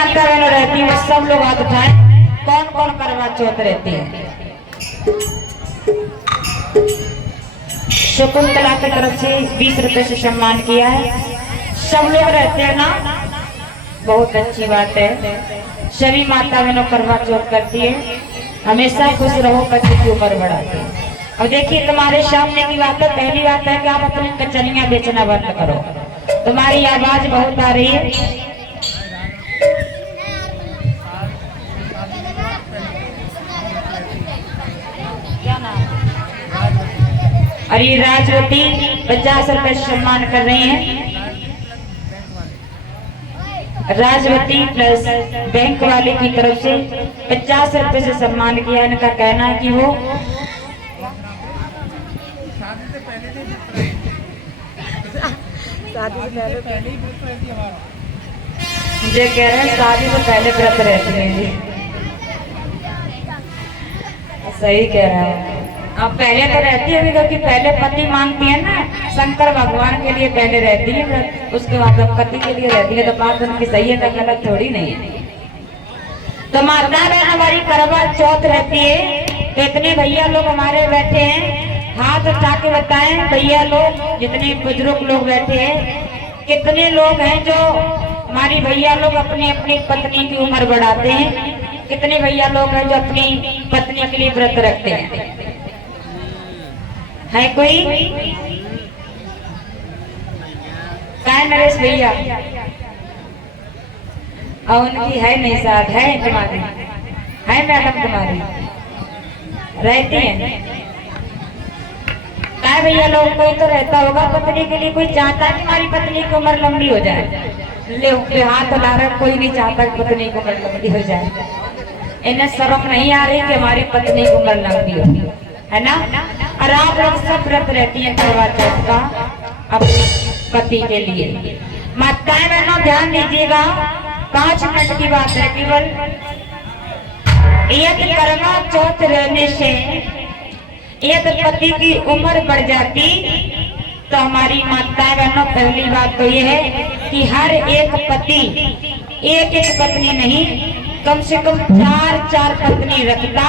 माता बहनों रहती है वो सब लोग हाथ उठाए। कौन कौन करवा चौथ रहती है? शकुंतला की तरफ से 20 रुपए से सम्मान किया है। सब लोग रहते हैं ना, बहुत अच्छी बात है। सभी माता बहनों करवा चौथ करती है। हमेशा खुश रहो, बच्चे की उम्र बढ़ाते। अब देखिए तुम्हारे सामने की बात है। पहली बात है कि आप अपनी कचलियां बेचना बंद करो। तुम्हारी आवाज बहुत आ रही है। क्या नाम? और ये राजवती 50 रुपए सम्मान कर रही हैं। राजवती प्लस बैंक वाले की तरफ से 50 रुपए से सम्मान किया। इनका कहना है कि वो मुझे कह रहे हैं शादी से पहले व्रत रहती है जी। सही कह रहे हैं। अब पहले तो रहती है क्योंकि पहले पति मांगती है ना, शंकर भगवान के लिए पहले रहती है व्रत, उसके बाद पति के लिए रहती है। तो बात उनकी सही है, तो गलत थोड़ी नहीं है। तो माता बहन हमारी करवा चौथ रहती है। तो इतने भैया लोग हमारे बैठे हैं, हाथ उठा के बताएं भैया लोग, जितने बुजुर्ग लोग बैठे हैं, कितने लोग हैं जो हमारी भैया लोग अपनी अपनी पत्नी की उम्र बढ़ाते हैं? कितने भैया लोग हैं जो अपनी पत्नी के लिए व्रत रखते हैं? है कोई? काय नरेश भैया? और उनकी है नहीं साथ है तुम्हारी? है मैडम तुम्हारी रहती है? काय भैया लोग कोई तो रहता होगा पत्नी के लिए। कोई चाहता है कि हमारी पत्नी की उम्र लंबी हो जाए? ले हाथ ला रहा, कोई नहीं चाहता कि पत्नी की उम्र लंबी हो जाए। इन्हें शर्म नहीं आ रही कि हमारी पत्नी की उम्र लंबी हो, है ना? और आप लोग सब व्रत रहती हैं करवा चौथ का अपने पति के लिए। माताएं बहनों ध्यान दीजिएगा, 5 मिनट की बात है केवल। यदि करवा चौथ रहने से यदि पति की उम्र बढ़ जाती तो हमारी माताएं बहनों पहली बात तो यह है कि हर एक पति एक एक पत्नी नहीं, कम से कम 4 पत्नी रखता।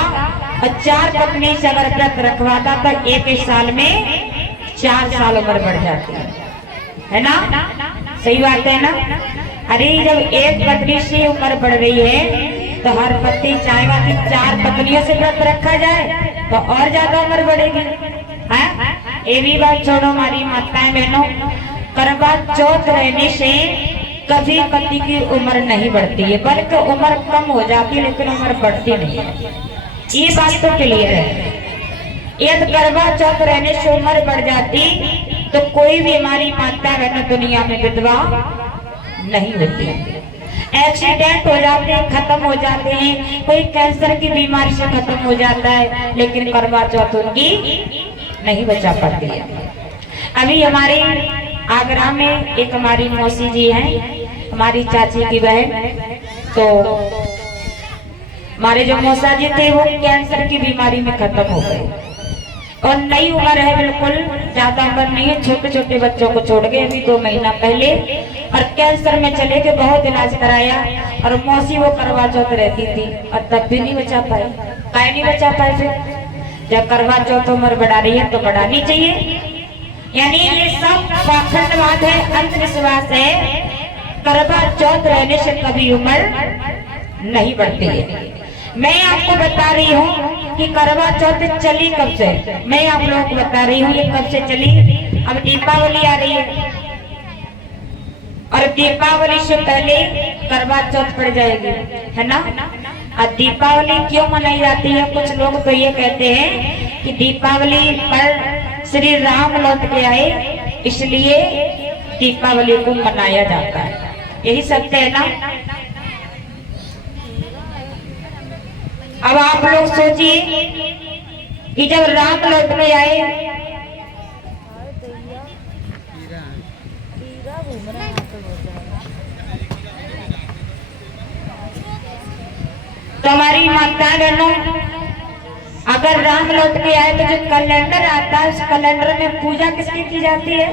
और 4 पत्नी से अगर व्रत रखवाता तो एक साल में 4 साल उम्र बढ़ जाती है ना? सही बात है ना? अरे जब एक पत्नी से उम्र बढ़ रही है तो हर पति चाहेगा कि 4 पत्नियों से व्रत रखा जाए तो और ज्यादा उम्र बढ़ेगी। है ये भी बात छोड़ो हमारी माताएं बहनों, करवा चौथ रहने से कभी पति की उम्र नहीं बढ़ती है, बल्कि उम्र कम हो जाती है लेकिन उम्र बढ़ती नहीं है। ये बात तो क्लियर है। यदि करवा चौथ रहने से उम्र बढ़ जाती तो कोई भी हमारी माता बहन दुनिया में विधवा नहीं होती। एक्सीडेंट हो जाते हैं, खत्म हो जाते हैं, कोई कैंसर की बीमारी से खत्म हो जाता है, लेकिन करवा चौथ उनकी नहीं बचा पाती है। अभी हमारे आगरा में एक हमारी मौसी जी हैं, हमारी चाची की बहन। तो हमारे जो मौसा जी थे वो कैंसर की बीमारी में खत्म हो गए और नई उम्र है, बिल्कुल ज्यादा उम्र नहीं है, छोटे छोटे बच्चों को छोड़ गए अभी 2 महीना पहले। और कैंसर में चले के बहुत इलाज कराया और मौसी वो करवा चौथ रहती थी और तब भी नहीं बचा पाए। काहे नहीं बचा पाए? फिर जब करवा चौथ उम्र बढ़ा रही है तो बढ़ानी चाहिए। यानी ये सब पाखंडवाद है, अंधविश्वास है। करवा चौथ रहने से कभी उम्र नहीं बढ़ती है। मैं आपको बता रही हूँ कि करवा चौथ चली कब से, मैं आप लोगों को बता रही हूँ ये कब से चली। अब दीपावली आ रही है और दीपावली से पहले करवा चौथ पड़ जाएगी, है ना? और दीपावली क्यों मनाई जाती है? कुछ लोग तो ये कहते हैं कि दीपावली पर श्री राम लौट के आए इसलिए दीपावली को मनाया जाता है। यही सत्य है ना? अब आप लोग सोचिए कि जब राम लौट के आए तो हमारी माता बहनों अगर राम लौट के आए तो जो कैलेंडर आता है उस कैलेंडर में पूजा किसकी की जाती है?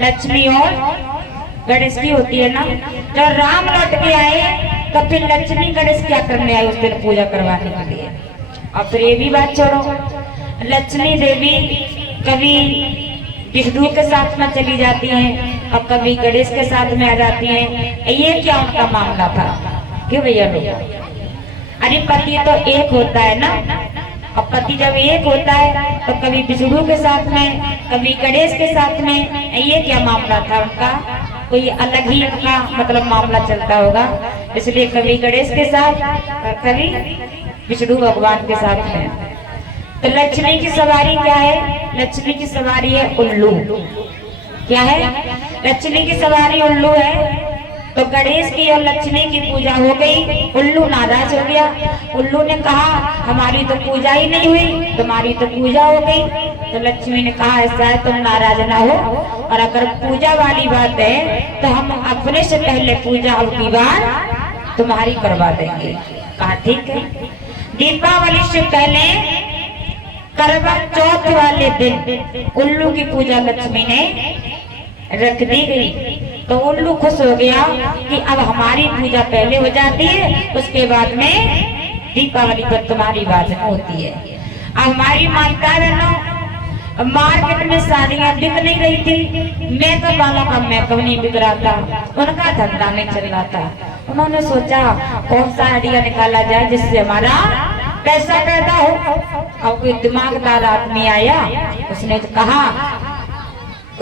लक्ष्मी और गणेश की होती है ना। जब राम लौट के आए तो फिर लक्ष्मी गणेश क्या करने आए उस दिन पूजा करवाने के लिए। और फिर ये भी बात छोड़ो, लक्ष्मी देवी कभी विष्णु के साथ में चली जाती हैं और कभी गणेश के साथ में आ जाती हैं। ये क्या उनका मामला था? क्यों भैया लोग? अरे पति तो एक होता है ना, और पति जब एक होता है तो कभी विष्णु के साथ में, कभी गणेश के साथ में। ये क्या मामला था उनका? कोई अलग ही उनका मतलब मामला चलता होगा, इसलिए कभी गणेश के साथ और कभी विष्णु भगवान के साथ में। तो लक्ष्मी की सवारी क्या है? लक्ष्मी की सवारी है उल्लू। क्या है? लक्ष्मी की सवारी उल्लू है। तो गणेश की और लक्ष्मी की पूजा हो गई, उल्लू नाराज हो गया। उल्लू ने कहा हमारी तो पूजा ही नहीं हुई, तुम्हारी तो पूजा हो गई। तो लक्ष्मी ने कहा ऐसा है, तुम नाराज ना हो, और अगर पूजा वाली बात है तो हम अपने से पहले पूजा अब की बार तुम्हारी करवा देंगे। कहा ठीक है। दीपावली से पहले करवा चौथ वाले दिन उल्लू की पूजा लक्ष्मी ने रख दी गई। तो उल्लू खुश हो गया कि अब हमारी पूजा पहले हो जाती है, उसके बाद में दीपावली पर तुम्हारी बात होती है। अब हमारी माता बहनों, मार्केट में साड़ियां बिक नहीं रही थी, मेकअप वालों का मेकअप नहीं बिक रहा था, उनका धंधा नहीं चल रहा था। उन्होंने सोचा कौन सा आइडिया निकाला जाए जिससे हमारा पैसा पैदा हो। अब कोई दिमागदार आदमी आया, उसने कहा,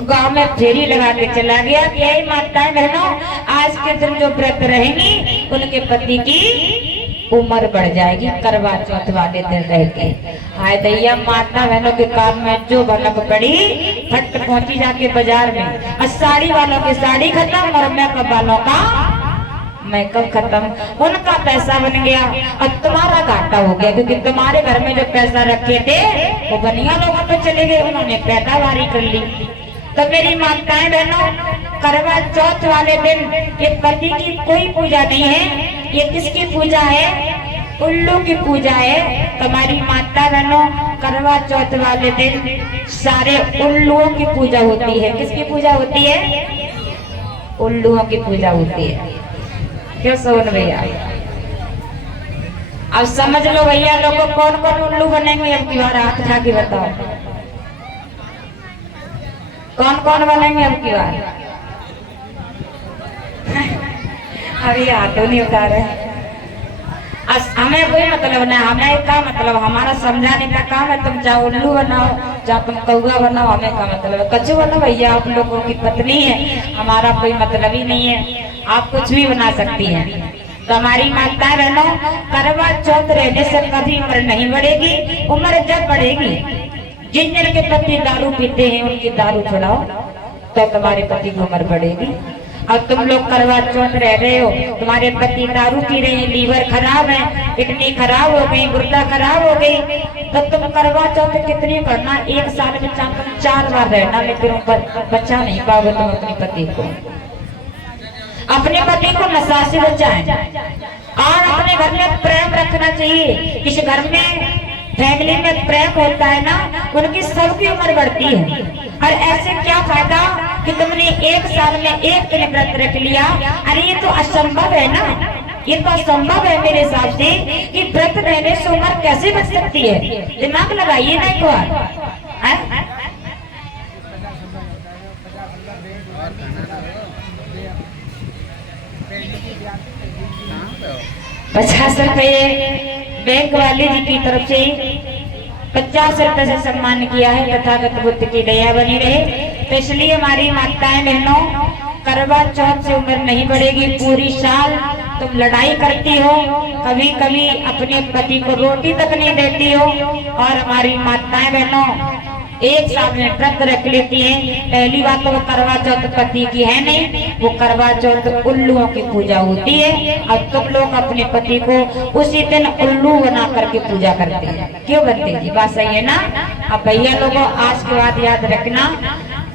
गांव में फेरी लगा के चला गया कि यही माताएं बहनों, आज के दिन जो व्रत रहेंगी उनके पति की उम्र बढ़ जाएगी करवा चौथ वाले दिन रह के। हाय दैया, माता बहनों के काम में जो भनक पड़ी, फट पहुंची जाके बाजार में, और साड़ी वालों की साड़ी खत्म और मेकअप वालों का मेकअप खत्म। उनका पैसा बन गया और तुम्हारा घाटा हो गया, क्योंकि तुम्हारे घर में जो पैसा रखे थे वो बनिया लोगों पे चले गए, उन्होंने पैदावारी कर ली। तो मेरी माताएं बहनों, करवा चौथ वाले दिन ये पति की कोई पूजा नहीं है, ये किसकी पूजा है? उल्लू की पूजा है। तुम्हारी माता बहनों, करवा चौथ वाले दिन सारे उल्लुओं की पूजा होती है। किसकी पूजा होती है? उल्लुओं की पूजा होती है। क्यों सोन भैया? अब समझ लो भैया लोगों, कौन कौन उल्लू बनेंगे अब की बार? हाथ उठा के बताओ, कौन कौन बनेंगे अब की बार? अभी हाथ नहीं उठा रहे। हमें कोई मतलब नहीं, हमें क्या मतलब, हमारा समझाने का काम है। तुम चाहे उल्लू बनाओ, चाहे तुम कौआ बनाओ, हमें क्या मतलब है? कच्चू बनो भैया, आप लोगों की पत्नी है, हमारा कोई मतलब ही नहीं है। आप कुछ भी बना सकती हैं। तो हमारी माता बहनों, करवा चौथ रहने से कभी उम्र नहीं बढ़ेगी। उम्र जब बढ़ेगी, जिन जिन के पति दारू पीते हैं उनकी दारू छुड़ाओ तो तुम्हारे पति की उम्र बढ़ेगी। अब तुम लोग करवा चौथ रह रहे हो, तुम्हारे पति दारू पी रहे हैं, लीवर खराब है, किडनी खराब हो गई, गुर्दा खराब हो गई, तो तुम करवा चौथ कितनी करना? एक साल में 4 बार रहना, लेकिन ऊपर बचा नहीं पाओगे तुम अपने पति को। अपने पति को नशा से बचाएं और अपने घर में प्रेम रखना चाहिए। इस घर में फैमिली में प्रेम होता है ना, उनकी सबकी उम्र बढ़ती है। और ऐसे क्या फायदा कि तुमने एक साल में एक दिन व्रत रख लिया? अरे ये तो असंभव है ना, ये तो असंभव है मेरे हिसाब से कि व्रत रहने से उम्र कैसे बच सकती है। दिमाग लगाइए ना एक बार। 50 रुपये बैंक वाले जी की तरफ से 50 रुपए से सम्मान किया है। तथागत बुद्ध की दया बनी रहे। तो इसलिए हमारी माताएं बहनों, करवा चौथ से उम्र नहीं बढ़ेगी। पूरी साल तुम लड़ाई करती हो, कभी कभी अपने पति को रोटी तक नहीं देती हो, और हमारी माताएं बहनों एक साल में व्रत रख लेती हैं। पहली बात तो वो करवा चौथ पति की है नहीं, वो करवा चौथ उल्लुओं की पूजा होती है। अब तुम लोग अपने पति को उसी दिन उल्लू बना करके पूजा करते हैं। क्यों करते हैं जी? बात सही है ना? अब भैया लोगों, आज के बाद याद रखना,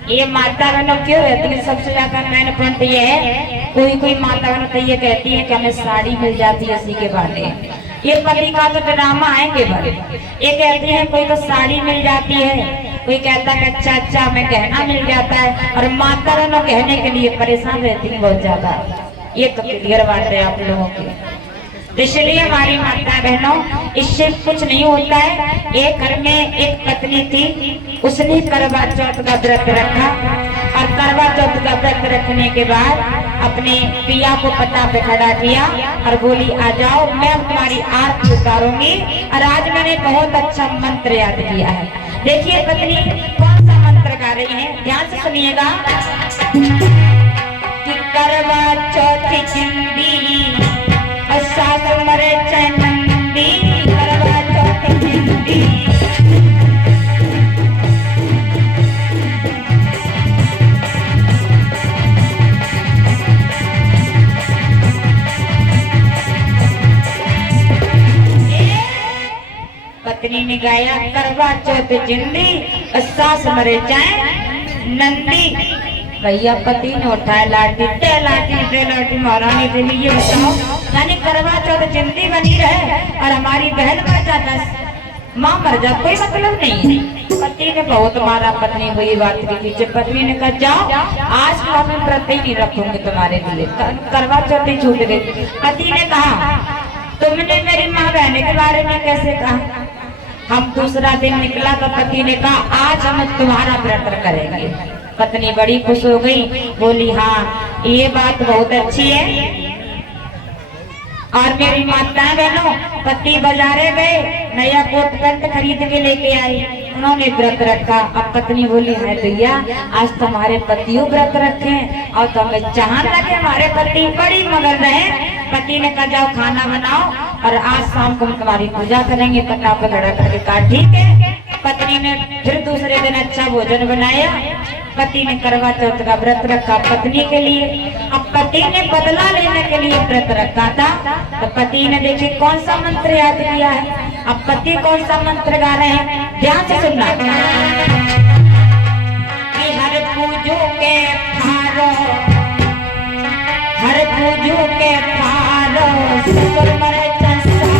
ये माता बहनों क्यों रहती है? सबसे ज्यादा मेन पॉइंट ये है, कोई माता बहनों तो ये कहती है कि हमें साड़ी मिल जाती है इसी के बहाने। ये पति का तो ड्रामा है केवल। ये कहती है कोई तो साड़ी मिल जाती है, कोई कहता है अच्छा हमें गहना मिल जाता है, और माता बहनों कहने के लिए परेशान रहती है बहुत ज्यादा। ये तो क्लियर बात है आप लोगों की। तो इसलिए हमारी माता बहनों, इससे कुछ नहीं होता है। एक घर में एक पत्नी थी, उसने करवा चौथ का व्रत रखा और करवा चौथ का व्रत रखने के बाद अपने पिया को पता पे खड़ा किया और बोली आ जाओ, मैं तुम्हारी आरती उतारूंगी। और आज मैंने बहुत अच्छा मंत्र याद किया है। देखिए पत्नी कौन सा मंत्र गा रही है, ध्यान से सुनिएगा। कि करवा चौथ जिंदी सास मरे चंदी, करवा चौथ जिंदी। पत्नी ने गाया करवा चौथ जिंदी सास मरे जाए नंदी। भैया पति ने उठाया लाठी, लाठी महारानी के लिए बताओ, यानी करवा चौथ जिंदी बनी रहे और हमारी बहन मर जाता, माँ मर जा, कोई मतलब नहीं है। पति ने बहुत मारा पत्नी को ये बात के पीछे। पत्नी ने कहा जाओ आज तो मैं व्रत ही नहीं रखूंगी तुम्हारे लिए, करवा चौथ ही छूट गई। पति ने कहा तुमने मेरी माँ बहन के बारे में कैसे कहा? हम दूसरा दिन निकला तो पति ने कहा आज हम तुम्हारा व्रत करेंगे। पत्नी बड़ी खुश हो गई, बोली हाँ ये बात बहुत अच्छी है। और मेरी माताएं बहनों, पति बाजारे गए, नया कोट पैंट खरीद के लेके आई, उन्होंने व्रत रखा। अब पत्नी बोली है भैया आज तुम्हारे पतियों व्रत रखे और तुम्हें चाह लगे हमारे पति बड़ी मगर रहे। पति ने कहा जाओ खाना बनाओ और आज शाम को हम तुम्हारी पूजा करेंगे। पता पे खड़ा करके कहा ठीक है। पत्नी ने फिर दूसरे दिन अच्छा भोजन बनाया। पति ने करवा चौथ का व्रत रखा पत्नी के लिए। अब पति ने बदला लेने के लिए व्रत रखा था, तो पति ने देखिए कौन सा मंत्र याद किया है। अब पति कौन सा मंत्र गा रहे हैं, ध्यान से सुनना। कि हर पूजो के फारो, हर पूजो के फारो, ससुर मरे संसारो।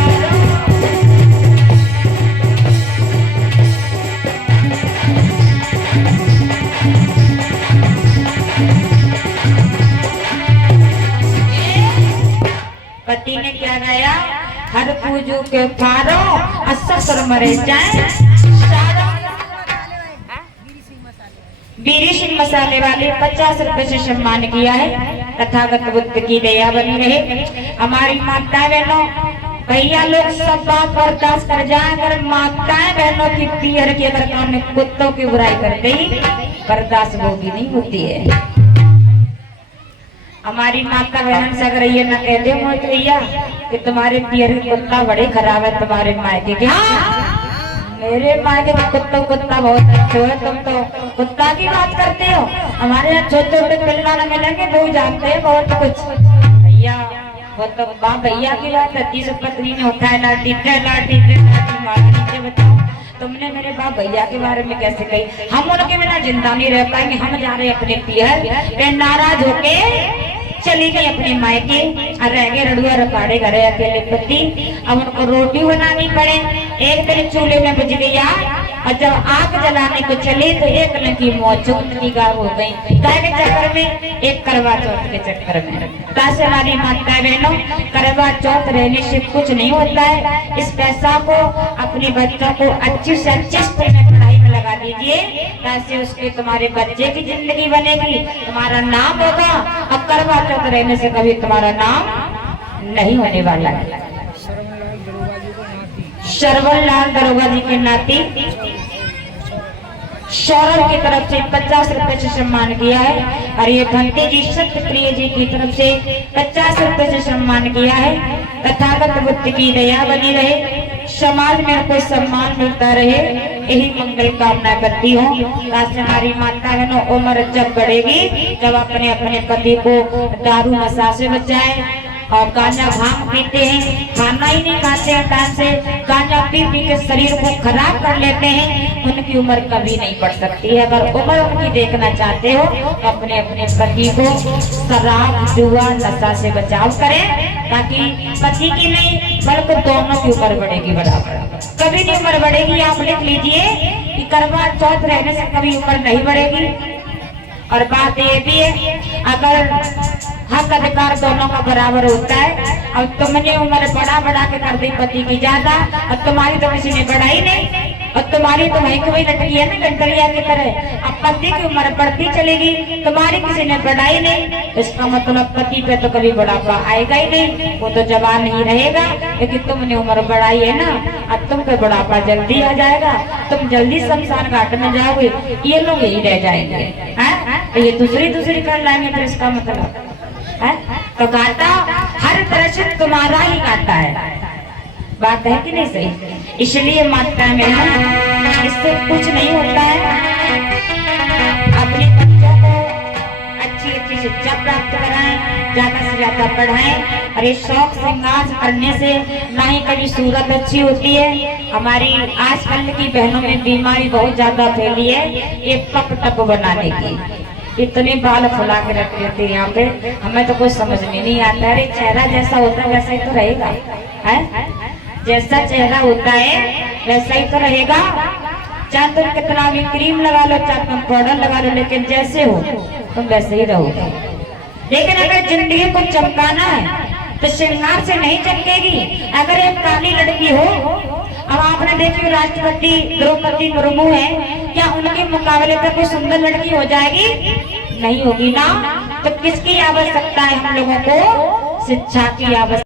पति ने क्या गाया, हर पूजो के फारो ससुर मरे जाए। बीरी सिंह मसाले वाले 50 रुपए से सम्मान किया है। तथागत बुद्ध की दया बनी रहे। हमारी माताएं बहनों, भैया लोग सब बात बर्दाश्त कर जाए, अगर माताएं बहनों की पीहर की अगर काम में कुत्तों की बुराई कर गई, बर्दाश्त वो भी नहीं होती है। हमारी माता बहन से अगर ये न कहते हो तो भैया कि तुम्हारे पियर के कुत्ता बड़े खराब है, तुम्हारे मायके के। मेरे मायके के कुत्ता बहुत अच्छे है, तुम तो कुत्ता की बात करते हो। हमारे यहाँ छोटे छोटे पिल्ला न मिलेंगे, वो जानते हैं बहुत कुछ। भैया वो तो भैया की बात है। तीस पत्नी ने उठाया लाठी, मारा नीचे। बताओ तुमने मेरे बाप भैया के बारे में कैसे कही? हम उनके बिना जिंदा नहीं रह पाएंगे। हम जा रहे अपने पियर, नाराज होके चली गई अपने मायके और रह गए रड़ुआ रपाड़े घरे अकेले पति। अब उनको रोटी बनानी पड़े। एक दिन चूल्हे में बुझ गया और जब आग जलाने को चली तो एक लगी मौत, उनकी गायब हो गई। गाय के चक्कर में, एक करवा चौथ के चक्कर में। तासे वाली माताएं बहनों, करवा चौथ रहने से कुछ नहीं होता है। इस पैसा को अपने बच्चों को अच्छी से अच्छी स्कूल में पढ़ाई में लगा दीजिए, ताकि उसके तुम्हारे बच्चे की जिंदगी बनेगी, तुम्हारा नाम होगा। अब करवा चौथ रहने से कभी तुम्हारा नाम नहीं होने वाला है। श्रवण लाल दरोगा जी के नाती सौरभ की तरफ से 50 रुपए से सम्मान किया है और ये भंते जी सत्यप्रिय जी की तरफ से 50 रुपए से सम्मान किया है। तथागत बुद्ध की दया बनी रहे, समाज में कोई सम्मान मिलता रहे, यही मंगल कामना करती हूँ। हमारी माता बहनों उम्र जब बढ़ेगी, जब अपने अपने पति को दारू नशा से बचाए और गांजा भांग पीते हैं, खाना ही नहीं खाते हैं टाइम से, गांजा पी पी के शरीर को खराब कर लेते हैं, उनकी उम्र कभी नहीं बढ़ सकती है। अगर उम्र उनकी देखना चाहते हो तो अपने अपने पति को शराब जुआ नशा से बचाव करें, ताकि पति की नहीं बल्कि दोनों की उम्र बढ़ेगी बराबर। कभी नहीं उम्र बढ़ेगी, आप लिख लीजिए कि करवा चौथ रहने से कभी उम्र नहीं बढ़ेगी। और बात ये भी है, अगर हक अधिकार दोनों का बराबर होता है। अब तुमने उम्र बढ़ा के कर दी पति की ज्यादा, अब तुम्हारी तो किसी ने बढ़ाई नहीं, और तुम्हारी तो वही की वही लटकी है ना गंटरिया की तरह। अब पति की उम्र बढ़ती चलेगी, तुम्हारी किसी ने बढ़ाई नहीं, इसका मतलब पति पे तो कभी बुढ़ापा आएगा ही नहीं, वो तो जवान ही रहेगा। लेकिन तुमने उम्र बढ़ाई है ना, अब तुम पे बुढ़ापा जल्दी आ जाएगा, तुम जल्दी शमशान घाट में जाओगे, ये लोग यही रह जाएंगे। तो ये दूसरी कर लाएंगे, फिर इसका मतलब है तो घाटा हर तरह से तुम्हारा ही घाटा है। बात है कि नहीं सही? इसलिए माता में इससे कुछ नहीं होता है। अपने बच्चों को अच्छी शिक्षा प्राप्त कराएं, ज्यादा से ज्यादा पढ़ाएं। और ये शौक श्रृंगार करने से ना ही कभी सूरत अच्छी होती है। हमारी आजकल की बहनों में बीमारी बहुत ज्यादा फैली है, ये पप टप बनाने की। इतने बाल फुला के रख देते यहाँ पे, हमें तो कुछ समझ में नहीं आता। अरे चेहरा जैसा होता है वैसा ही तो रहेगा, है? जैसा चेहरा होता है वैसा ही तो रहेगा। चाहे तुम कितना भी क्रीम लगा लो, चाहे तुम पाउडर लगा लो, लेकिन जैसे हो तुम वैसे ही रहोगे। लेकिन अगर जिंदगी को चमकाना है तो श्रृंगार से नहीं चमकेगी। अगर एक काली लड़की हो, अब आपने देखी राष्ट्रपति द्रौपदी मुर्मू है, क्या उनके मुकाबले पर कोई सुंदर लड़की हो जाएगी? नहीं होगी ना। तो किसकी आवश्यकता है हम लोगों को? शिक्षा की आवश्यकता।